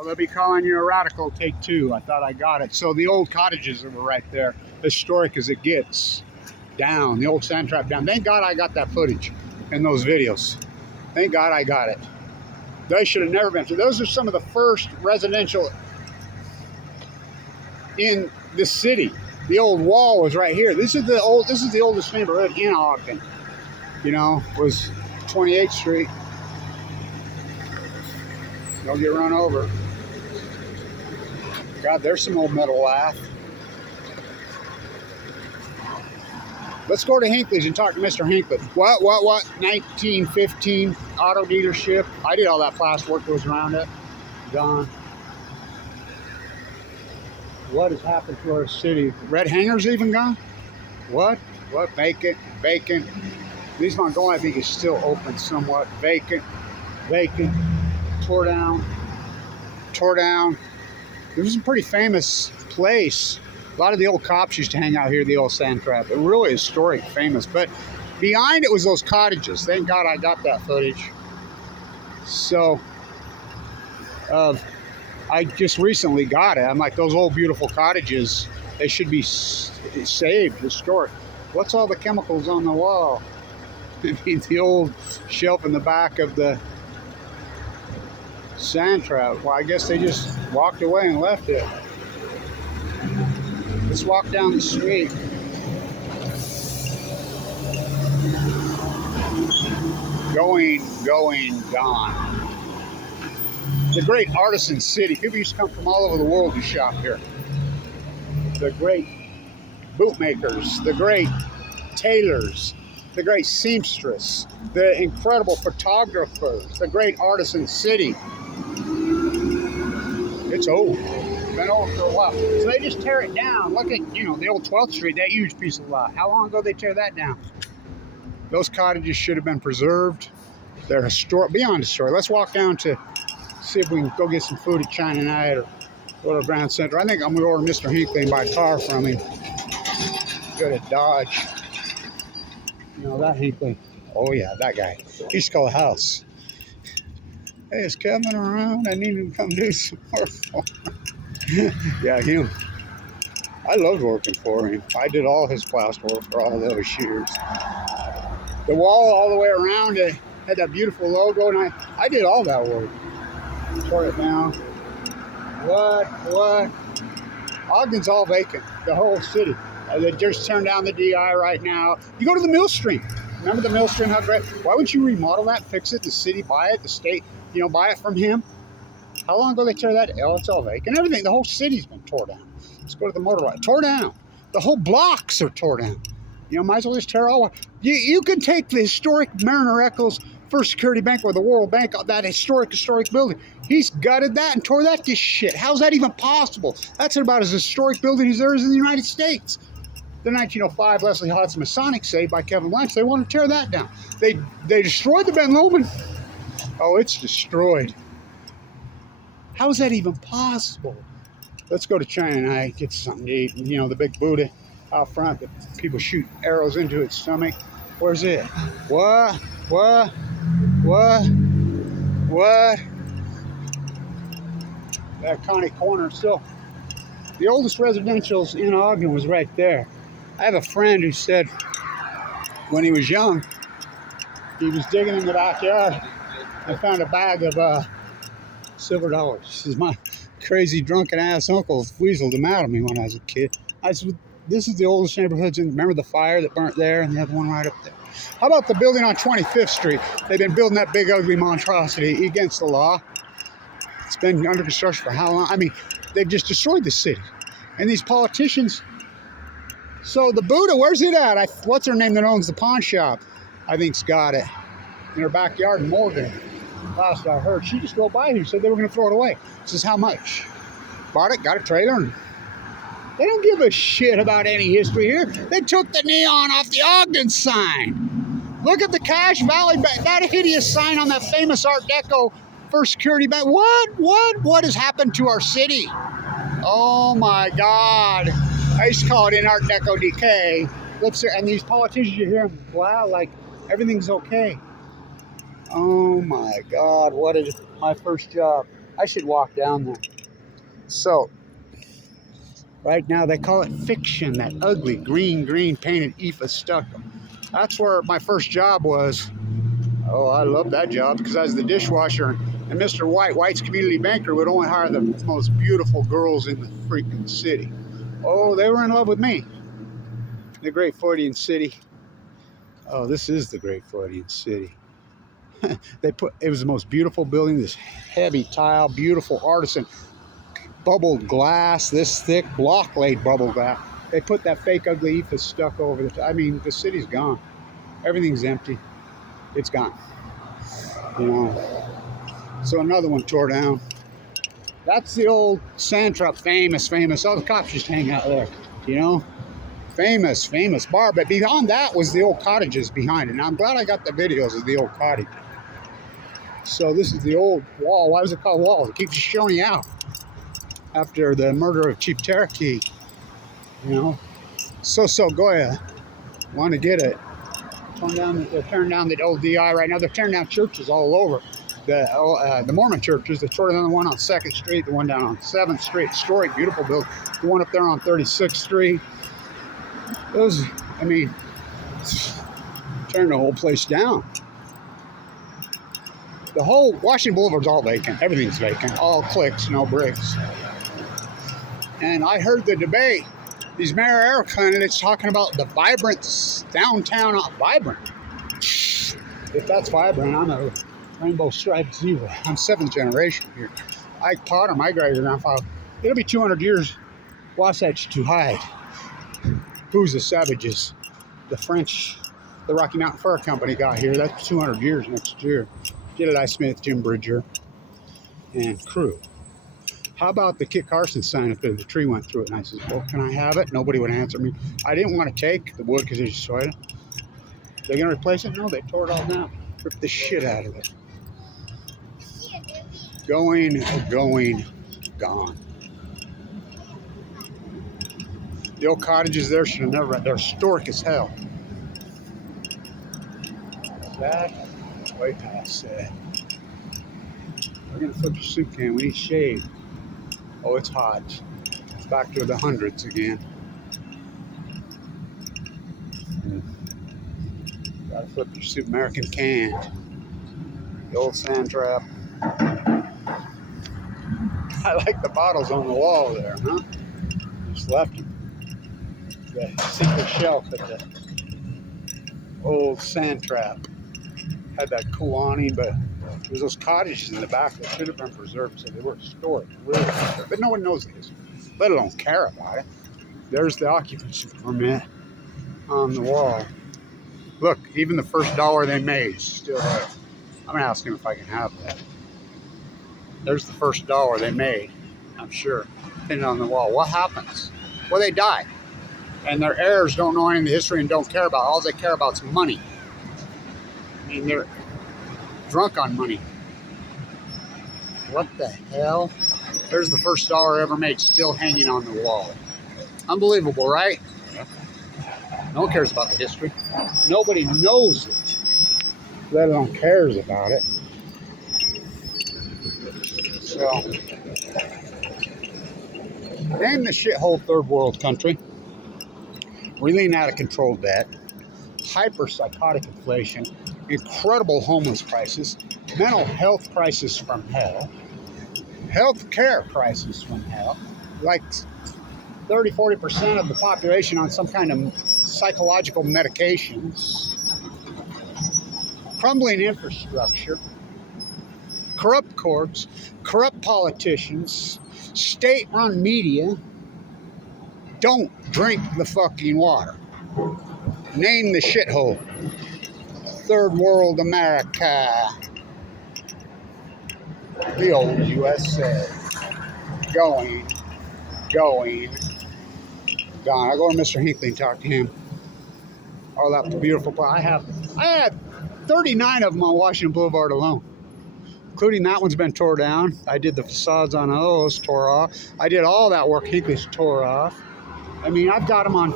Well, they'll be calling you a radical. Take two. I thought I got it. So the old cottages that were right there, historic as it gets, down. The old Sandtrap down. Thank God I got that footage in those videos. Thank God I got it. They should have never been. So those are some of the first residential in the city. The old wall was right here. This is the oldest neighborhood in Ogden. You know, was 28th Street. Don't get run over. God, there's some old metal lath. Let's go to Hinckley's and talk to Mr. Hinckley. What? 1915 auto dealership. I did all that plasterwork that was around it. Gone. What has happened to our city? Red Hanger's even gone? What? Vacant. These Montgomery, I think, is still open somewhat. Vacant. Tore down. This was a pretty famous place. A lot of the old cops used to hang out here, the old Sandtrap. It really historic, famous. But behind it was those cottages. Thank God I got that footage. So, I just recently got it. I'm like, those old beautiful cottages, they should be saved, historic. What's all the chemicals on the wall? I mean, the old shelf in the back of the Sandtrap. Well, I guess they just walked away and left it. Let's walk down the street. Gone. The great artisan city. People used to come from all over the world to shop here. The great bootmakers, the great tailors, the great seamstress, the incredible photographers, the great artisan city. It's old. Been old for a while. So they just tear it down. Look at, you know, the old 12th Street, that huge piece of lot. How long ago they tear that down? Those cottages should have been preserved. They're historic, beyond historic. Let's walk down to see if we can go get some food at China Night or go to Grand Central. I think I'm going to order Mr. Hinckley and buy a car from him. Go to Dodge. You know, that Hinckley. Oh, yeah, that guy. He used to call a house. Hey, it's coming around. I need him to come do some work for him. Yeah, him. I loved working for him. I did all his plaster work for all those years. The wall all the way around it had that beautiful logo, and I did all that work. Tore it down. What? Ogden's all vacant. The whole city. They just turned down the DI right now. You go to the Millstream. Remember the Millstream? How great? Why wouldn't you remodel that, fix it, the city buy it, the state, you know, buy it from him? How long ago they tear that? Oh, it's all vacant. Everything, the whole city's been tore down. Let's go to the motor lot. Tore down. The whole blocks are tore down. You know, might as well just tear all. You can take the historic Mariner Eccles First Security Bank or the World Bank, that historic building. He's gutted that and tore that to shit. How's that even possible? That's about as historic building as there is in the United States. The 1905 Leslie Hudson Masonic saved by Kevin Blanche, they want to tear that down. They destroyed the Ben Lomond. Oh, it's destroyed. How is that even possible? Let's go to China Night, get something to eat. You know, the big Buddha out front that people shoot arrows into its stomach. Where's it? What? That Connie Corner still. The oldest residentials in Ogden was right there. I have a friend who said when he was young, he was digging in the backyard and found a bag of silver dollars. He says, my crazy drunken ass uncle weaseled them out of me when I was a kid. I said, this is the oldest neighborhoods. Remember the fire that burnt there and the other one right up there? How about the building on 25th Street? They've been building that big ugly monstrosity against the law. It's been under construction for how long? I mean, they've just destroyed the city. And these politicians, so the Buddha, where's it at? What's her name that owns the pawn shop? I think's got it in her backyard in Morgan. Last I heard, she just drove by here, said they were going to throw it away. Says, how much? Bought it, got a trailer, and they don't give a shit about any history here. They took the neon off the Ogden sign. Look at the Cache Valley, that hideous sign on that famous Art Deco First Security Bank. What has happened to our city? Oh my God. I used to call it in Art Deco decay. And these politicians, you hear them, wow, like everything's okay. Oh my God, what is my first job? I should walk down there. So, right now they call it fiction, that ugly green painted EFA stucco. That's where my first job was. Oh, I love that job because I was the dishwasher, and Mr. White's community banker would only hire the most beautiful girls in the freaking city. Oh, they were in love with me. The great Friedan City. Oh, this is the great Friedan City. It was the most beautiful building, this heavy tile, beautiful artisan, bubbled glass, this thick, block laid bubble glass. They put that fake ugly EFA stucco over the, I mean, the city's gone. Everything's empty. It's gone. You know. So another one tore down. That's the old Sandtrap, famous. All the cops just hang out there, you know. Famous bar. But beyond that was the old cottages behind it. Now I'm glad I got the videos of the old cottage. So this is the old wall. Why was it called wall? It keeps showing you out after the murder of Chief Cherokee. You know. So go ahead. Want to get it? They're tearing down the old DI right now. They're tearing down churches all over. The Mormon churches. They tore down the one on 2nd Street, the one down on 7th Street, historic, beautiful building. The one up there on 36th Street. Those, I mean, tearing the whole place down. The whole Washington Boulevard's all vacant. Everything's vacant. All clicks, no bricks. And I heard the debate. These mayoral candidates talking about the vibrant downtown, vibrant. If that's vibrant, I'm a rainbow striped zebra. I'm 7th generation here. I taught my great grandfather. It'll be 200 years. Wasatch to hide. Who's the savages? The French, the Rocky Mountain Fur Company got here. That's 200 years next year. Jedediah Smith, Jim Bridger, and crew. How about the Kit Carson sign up there? The tree went through it, and I said, well, can I have it? Nobody would answer me. I didn't want to take the wood because they destroyed it. They're going to replace it? No, they tore it all down. Ripped the shit out of it. Going, gone. The old cottages there should have never, they're historic as hell. That, way past that. We're going to flip your soup can. We need shade. Oh, it's hot. It's back to the hundreds again. Gotta flip your soup. American canned. The old Sandtrap. I like the bottles on the wall there, huh? Just left them. The secret shelf at the old Sandtrap. Had that cool awning, but there's those cottages in the back that should have been preserved, so they were historic, really historic. But no one knows this, let alone care about it. There's the occupancy permit on the wall. Look, even the first dollar they made is still there. I'm gonna ask him if I can have that. There's the first dollar they made, I'm sure, pinned on the wall. What happens? Well, they die. And their heirs don't know any of the history and don't care about it. All they care about is money. I mean, they're drunk on money. What the hell? There's the first dollar ever made, still hanging on the wall. Unbelievable, right? No one cares about the history. Nobody knows it, let alone cares about it. So, name the shithole third world country. Really out of control debt, hyper psychotic inflation, incredible homeless crisis, mental health crisis from hell, health care crisis from hell, like 30-40% of the population on some kind of psychological medications, crumbling infrastructure, corrupt courts, corrupt politicians, state-run media. Don't drink the fucking water. Name the shithole. Third world America. The old USA. Going, gone. I'll go to Mr. Hinckley and talk to him. All that beautiful. I had 39 of them on Washington Boulevard alone, including that one's been tore down. I did the facades on those, tore off. I did all that work. Hinckley's tore off. I mean, I've got them on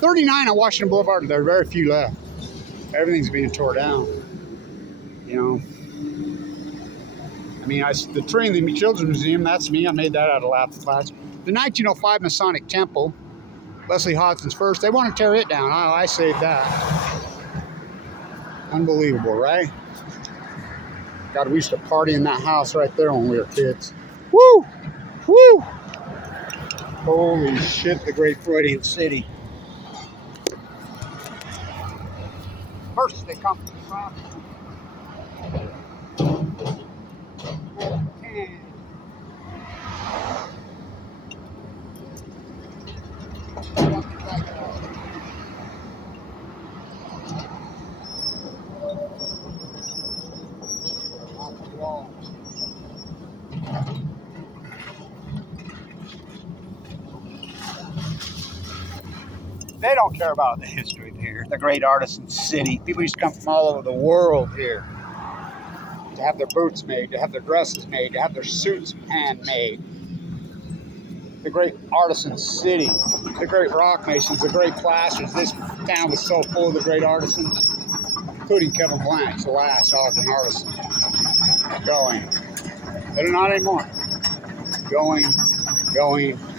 39 on Washington Boulevard. There are very few left. Everything's being tore down. You know. I mean, the tree in the Children's Museum, that's me. I made that out of lapis glass. The 1905 Masonic Temple, Leslie Hodson's first, they want to tear it down. Oh, I saved that. Unbelievable, right? God, we used to party in that house right there when we were kids. Woo! Woo! Holy shit, the great Friedan City. First, they come from the south. They don't care about the history of here. The great artisan city. People used to come from all over the world here to have their boots made, to have their dresses made, to have their suits handmade. The great artisan city, the great rock masons, the great plasters. This town was so full of the great artisans, including Kevin Blank's the last Ogden artisan going. They're not anymore. Going,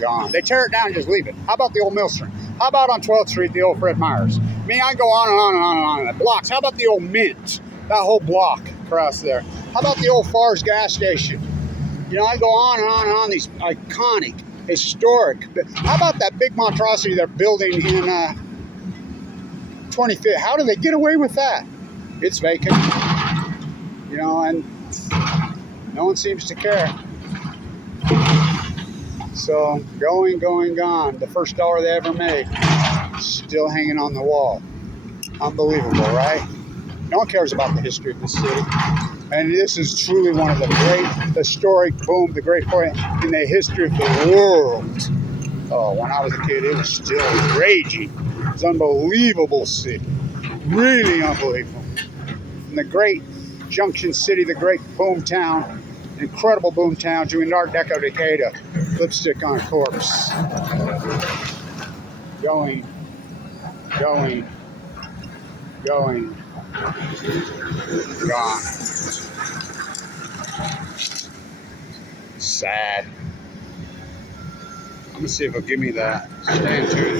gone. They tear it down and just leave it. How about the old Millstream? How about on 12th Street, the old Fred Meyer's? I mean, I go on and on and on and on. And it blocks. How about the old Mint? That whole block across there. How about the old Farr's gas station? You know, I go on and on and on. These iconic, historic. How about that big monstrosity they're building in 25th? How do they get away with that? It's vacant. You know, and no one seems to care. So, going, gone. The first dollar they ever made, still hanging on the wall. Unbelievable, right? No one cares about the history of the city. And this is truly one of the great historic boom, the great point in the history of the world. Oh, when I was a kid, it was still raging. It was an unbelievable city. Really unbelievable. And the great Junction City, the great boom town, incredible boom town, doing Art Deco decade of lipstick on a corpse. Going, gone. Sad. I'm gonna see if he'll give me that. Stand tuned.